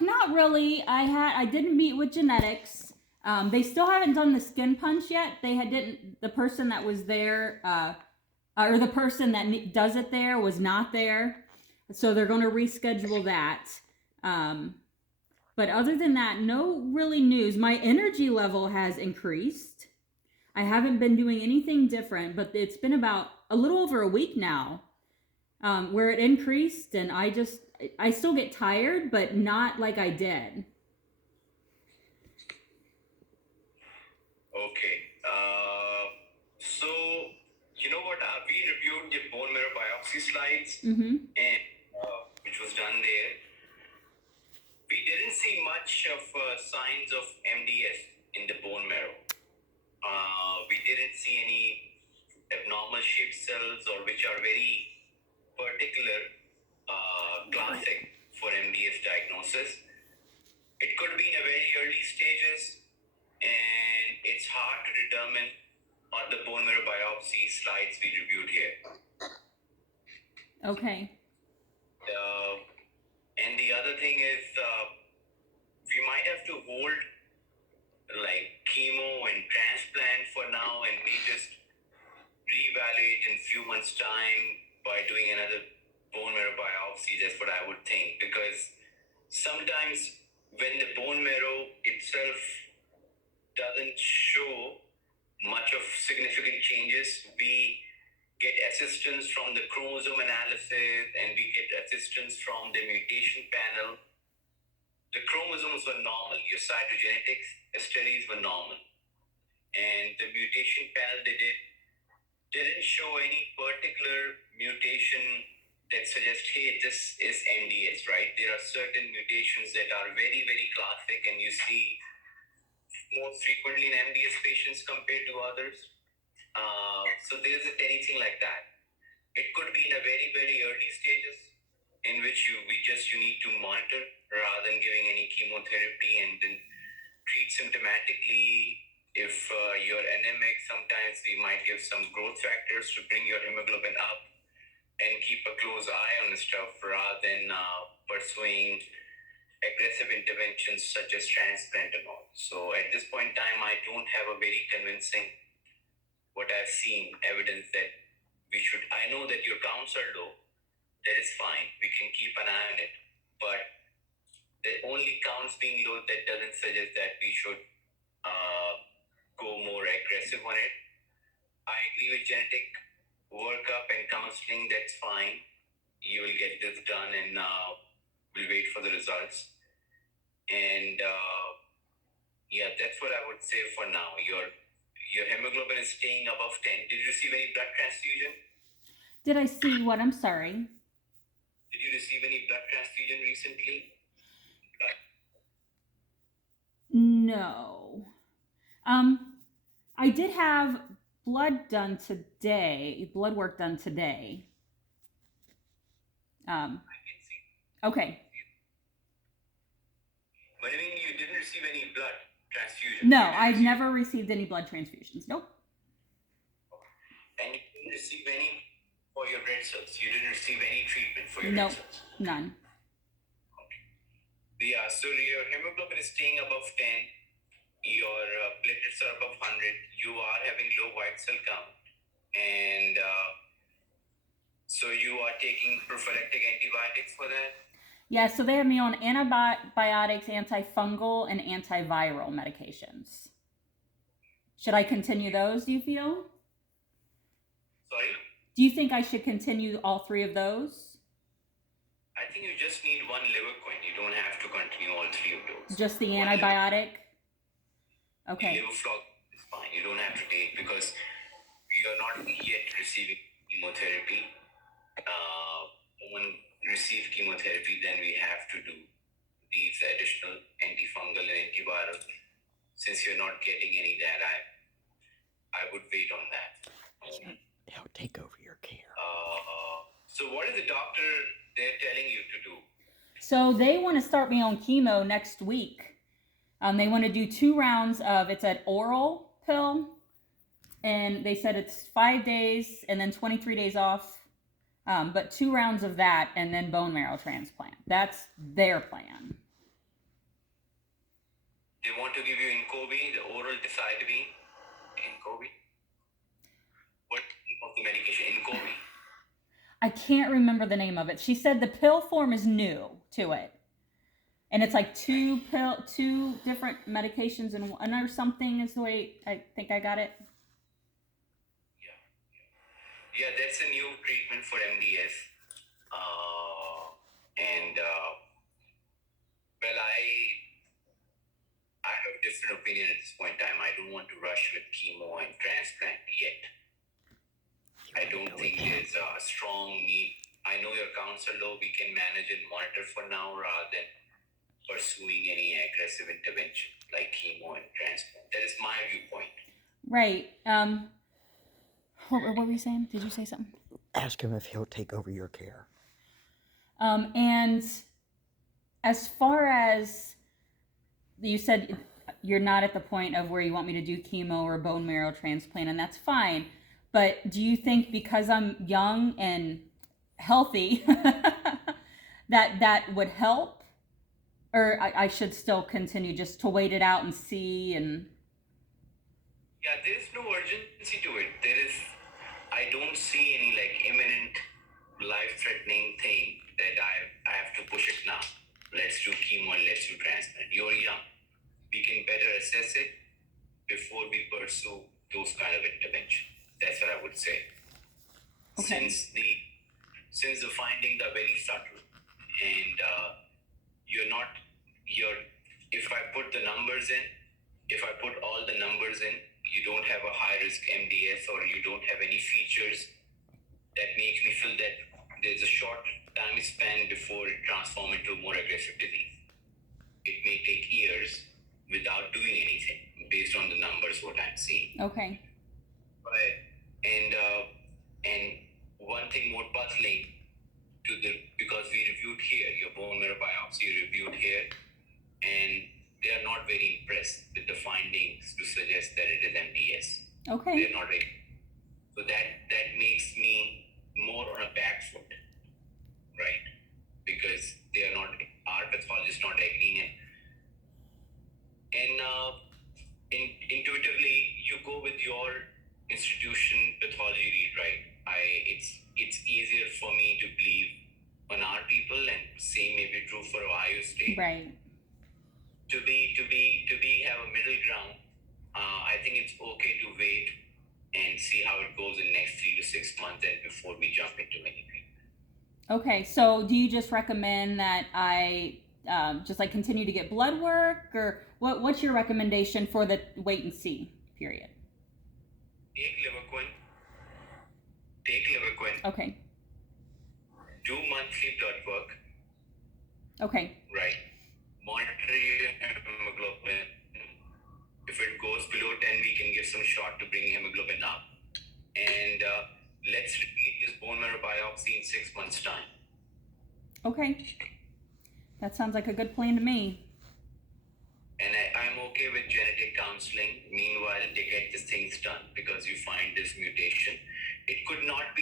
Not really. I didn't meet with genetics. They still haven't done the skin punch yet. The person that was there, or the person that does it there was not there. So they're going to reschedule that. But other than that, no really news. My energy level has increased. I haven't been doing anything different, but it's been about a little over a week now, where it increased, and I still get tired, but not like I did. Okay. So, you know what? We reviewed the bone marrow biopsy slides, Mm-hmm. and which was done there. We didn't see much of signs of MDS in the bone marrow. We didn't see any abnormal shaped cells, or which are very particular, classic for MDS diagnosis. It could be in a very early stages, and it's hard to determine on the bone marrow biopsy slides we reviewed here. Okay. And the other thing is, we might have to hold like chemo and transplant for now, and we just reevaluate in a few months' time by doing another bone marrow biopsy. That's what I would think, because sometimes when the bone marrow itself doesn't show much of significant changes, we get assistance from the chromosome analysis, and we get assistance from the mutation panel. The chromosomes were normal. Your cytogenetics studies were normal, and the mutation panel didn't show any particular mutation that suggests, hey, this is MDS, right? There are certain mutations that are very, very classic, and you see more frequently in MDS patients compared to others. So there isn't anything like that. It could be in a very, very early stages, in which you need to monitor rather than giving any chemotherapy, and then treat symptomatically. If you're anemic, sometimes we might give some growth factors to bring your hemoglobin up, and keep a close eye on the stuff rather than pursuing aggressive interventions such as transplant and all. So at this point in time, I don't have a very convincing what I've seen evidence that we should. I know that your counts are low. That is fine. We can keep an eye on it. But the only counts being low, that doesn't suggest that we should go more aggressive on it. I agree with genetic workup and counseling. That's fine. You will get this done, and we'll wait for the results. And yeah, that's what I would say for now. Your hemoglobin is staying above 10. Did you receive any blood transfusion? Did I see what? I'm sorry. Did you receive any blood transfusion recently? No. I did have blood done today, blood work done today. I can see. Okay. But I mean, you didn't receive any blood transfusion? No, I've never received any blood transfusions. Nope. And you didn't receive any for your red cells? You didn't receive any treatment for your Nope. red cells? None. Okay. Yeah, so your hemoglobin is staying above 10. Your platelets are above 100. You are having low white cell count. And so you are taking prophylactic antibiotics for that? Yeah, so they have me on antibiotics, antifungal, and antiviral medications. Should I continue those, do you feel? Sorry? Do you think I should continue all three of those? I think you just need one Levaquin. You don't have to continue all three of those. Just the antibiotic? Okay. The Levofloxacin is fine. You don't have to take, because you're not yet receiving chemotherapy. When we receive chemotherapy, then we have to do these additional antifungal and antiviral. Since you're not getting any of that, I would wait on that. He'll take over your care. So what is the doctor they're telling you to do? So they want to start me on chemo next week. They want to do 2 rounds of, it's an oral pill, and they said it's 5 days and then 23 days off. But 2 rounds of that, and then bone marrow transplant. That's their plan. They want to give you Incovi, the oral decitabine. Incovi? What's the name of the medication? Incovi. I can't remember the name of it. She said the pill form is new to it. And it's like two different medications in one or something is the way I think I got it. Yeah, that's a new treatment for MDS. Well, I have a different opinion at this point in time. I don't want to rush with chemo and transplant yet. I don't think there's a strong need. I know your counts are low. We can manage and monitor for now rather than pursuing any aggressive intervention like chemo and transplant. That is my viewpoint. Right. What were we saying? Did you say something? Ask him if he'll take over your care. And as far as you said, you're not at the point of where you want me to do chemo or bone marrow transplant, and that's fine. But do you think because I'm young and healthy that would help? Or I should still continue just to wait it out and see and... Yeah, there is no urgency to it. I don't see any like imminent life-threatening thing that I have to push it now. Let's do chemo and let's do transplant. You're young. We can better assess it before we pursue those kind of intervention. That's what I would say. Okay. Since the findings are very subtle and if I put the numbers in, if I put all the numbers in, you don't have a high risk MDS or you don't have any features that makes me feel that there's a short time span before it transforms into a more aggressive disease. It may take years without doing anything based on the numbers what I'm seeing. Okay. But and one thing more puzzling because we reviewed here your bone marrow biopsy reviewed here, and they are not very impressed with the findings to suggest that it is MDS. Okay. They're not very. So that makes me more on a back foot, right? Because they are not, our pathologists not agreeing, and intuitively you go with your institution pathology read, right? It's easier for me to believe on our people, and same may be true for Ohio State. Right. To have a middle ground, I think it's okay to wait and see how it goes in next 3 to 6 months and before we jump into anything. Okay, so do you just recommend that I just like continue to get blood work, or what's your recommendation for the wait and see period? Take Liverquin. Okay. Do monthly blood work. Okay. Right. Monitor your hemoglobin. If it goes below 10, we can give some shot to bring hemoglobin up. And let's repeat this bone marrow biopsy in 6 months' time. Okay. That sounds like a good plan to me. And I'm okay with genetic counseling. Meanwhile, to get these things done, because you find this mutation. It may not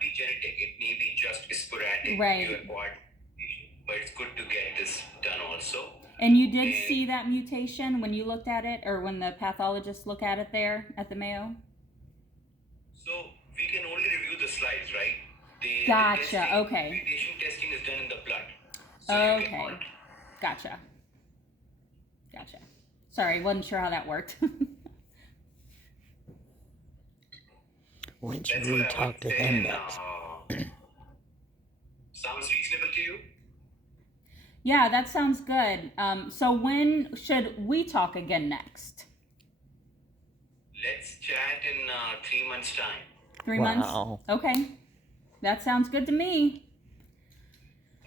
be genetic. It may be just sporadic. Right. You acquired, but it's good to get this done also. And you did see that mutation when you looked at it, or when the pathologists look at it there at the Mayo? So we can only review the slides, right? Gotcha. Okay. Mutation testing is done in the blood. So Okay. Gotcha. Sorry, wasn't sure how that worked. When should we talk to him next? Sounds reasonable to you? Yeah, that sounds good. So when should we talk again next? Let's chat in 3 months' time. 3 months? Wow. Okay. That sounds good to me.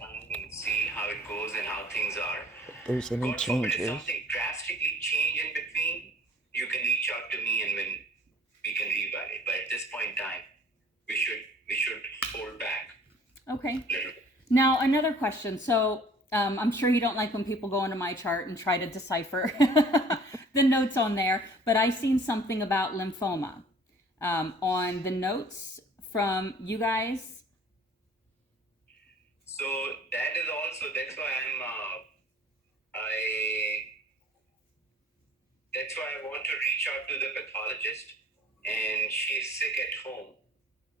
And see how it goes and how things are. If there's any God forbid if changes, something drastically change in between, you can reach out to me and when we can reevaluate. But at this point in time, we should hold back. Okay. Now another question. So I'm sure you don't like when people go into my chart and try to decipher the notes on there, but I seen something about lymphoma on the notes from you guys. So that's why that's why I want to reach out to the pathologist. And she's sick at home.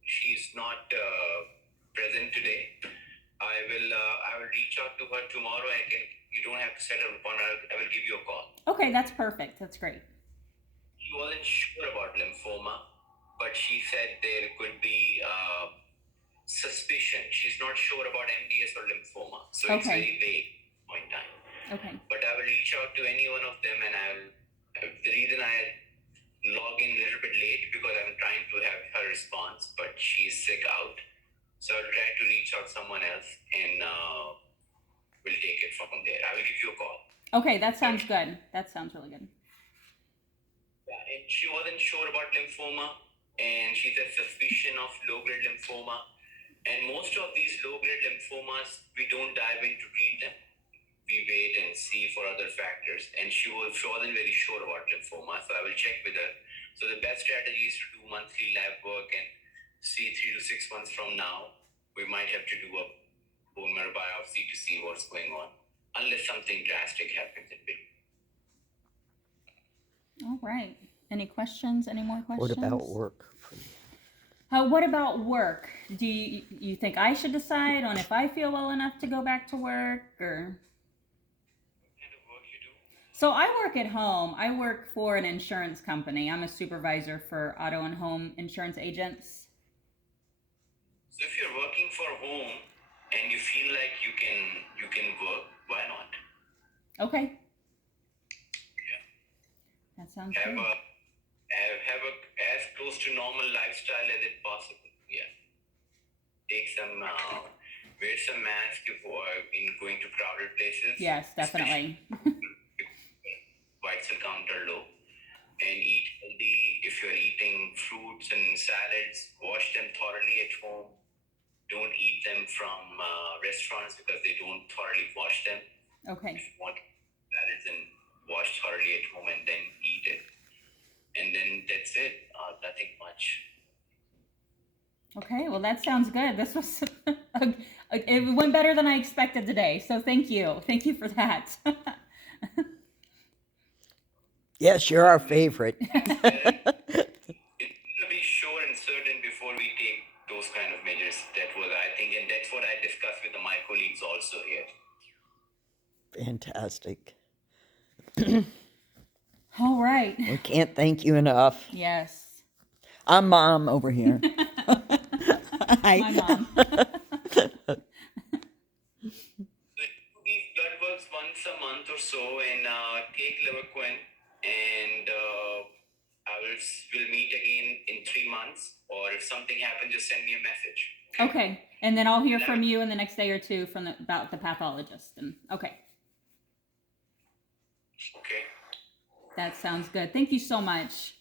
She's not present today. I will reach out to her tomorrow. You don't have to set an appointment. I will give you a call. Okay, that's perfect. That's great. She wasn't sure about lymphoma, but she said there could be suspicion. She's not sure about MDS or lymphoma, so it's Okay. very vague point in time. Okay. But I will reach out to any one of them, and the reason I log in a little bit late because I'm trying to have her response, but she's sick out. So I'll try to reach out someone else, and we'll take it from there. I will give you a call. Okay, that sounds good. That sounds really good. Yeah, and she wasn't sure about lymphoma, and she said suspicion of low-grade lymphoma. And most of these low-grade lymphomas, we don't dive in to treat them. We wait and see for other factors. And she wasn't very sure about lymphoma, so I will check with her. So the best strategy is to do monthly lab work and see 3 to 6 months from now, we might have to do a bone marrow biopsy to see what's going on, unless something drastic happens in between. All right. Any questions? Any more questions? What about work for you? What about work? Do you think I should decide on if I feel well enough to go back to work, or? What kind of work you do? So I work at home. I work for an insurance company. I'm a supervisor for auto and home insurance agents. So if you're working for home and you feel like you can work, why not? Okay. That sounds Have good. a as close to normal lifestyle as it possible. Yeah. Take some wear some mask in going to crowded places. Yes, definitely. White cell count are low. And eat healthy. If you're eating fruits and salads, wash them thoroughly at home. Don't eat them from restaurants because they don't thoroughly wash them. Okay. If you want salads, and wash thoroughly at home and then eat it. And then that's it. Nothing much. Okay, well that sounds good. This was it went better than I expected today. So thank you for that. Yes, you're our favorite. It's to be sure and certain before we take those kind of measures. That was, I think, and that's what I discussed with my colleagues also here. Fantastic. All right. We can't thank you enough. Yes. I'm Mom over here. My mom. So these blood works once a month or so, and take Levaquin, and we'll meet again in 3 months. Or if something happens, just send me a message. Okay, and then I'll hear from you in the next day or two about the pathologist. And okay. Okay. That sounds good. Thank you so much.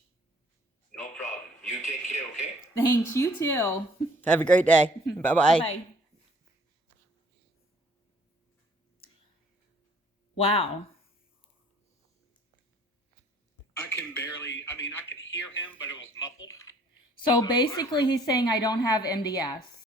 No problem. You take care, okay? Thanks. You too. Have a great day. Bye-bye. Bye. Wow. I can hear him, but it was muffled. So basically he's saying I don't have MDS.